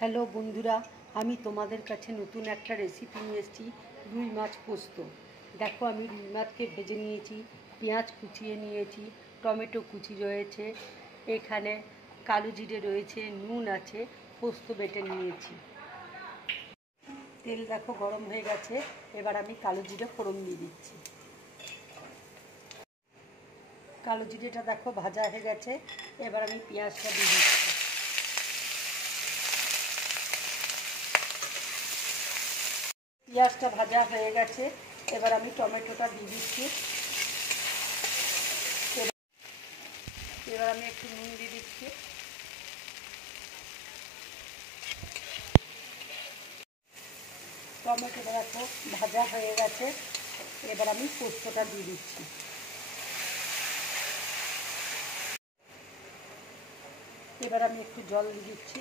Hello বন্ধুরা, আমি তোমাদের কাছে নতুন একটা রেসিপি নিয়ে এসেছি, রুই মাছ পোস্ত। দেখো, আমি রুই মাছকে ভেজে নিয়েছি, পেঁয়াজ কুচিয়ে নিয়েছি, টমেটো কুচি রয়েছে, এখানে কালো জিরে রয়েছে, নুন আছে, পোস্ত বেটে নিয়েছি। তেল দেখো গরম হয়ে গেছে, এবার আমি কালো জিরে ফোড়ন দিয়ে দিচ্ছি। কালো জিরেটা দেখো ভাজা হয়ে গেছে, এবার আমি পেঁয়াজটা দিয়ে দিচ্ছি। পেঁয়াজটা ভাজা হয়ে গেছে, এবার আমি টমেটোটা দিয়ে দিচ্ছি। এবার আমি একটু নুন দিয়ে দিচ্ছি। টমেটোটা দেখো ভাজা হয়ে গেছে, এবার আমি পোস্তটা দিয়ে দিচ্ছি। এবার আমি একটু জল দিয়ে দিচ্ছি।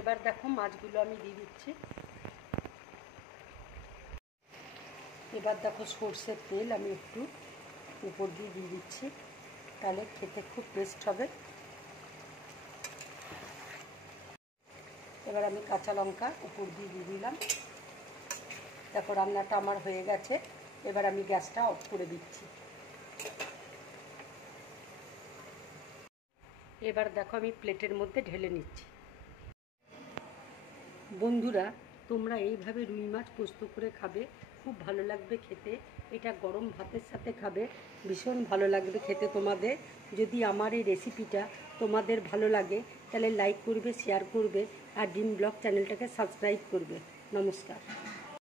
এবার দেখো মাছগুলো আমি দিয়ে দিচ্ছি। এবার দেখো সর্ষের তেল আমি একটু উপর দিয়ে দিচ্ছি, তাহলে খেতে খুব টেস্ট হবে। এবার আমি কাঁচা লঙ্কা উপর দিয়ে দিলাম। দেখো রান্নাটা আমার হয়ে গেছে, এবার আমি গ্যাসটা অফ করে দিচ্ছি। এবার দেখো আমি প্লেটের মধ্যে ঢেলে নিচ্ছি। বন্ধুরা, তোমরা এইভাবে রুই মাছ পোস্ত করে খাবে, খুব ভালো লাগবে খেতে। এটা গরম ভাতের সাথে খাবে, ভীষণ ভালো লাগবে খেতে তোমাদের। যদি আমার এই রেসিপিটা তোমাদের ভালো লাগে তাহলে লাইক করবে, শেয়ার করবে আর ড্রিম ব্লগ চ্যানেলটাকে সাবস্ক্রাইব করবে। নমস্কার।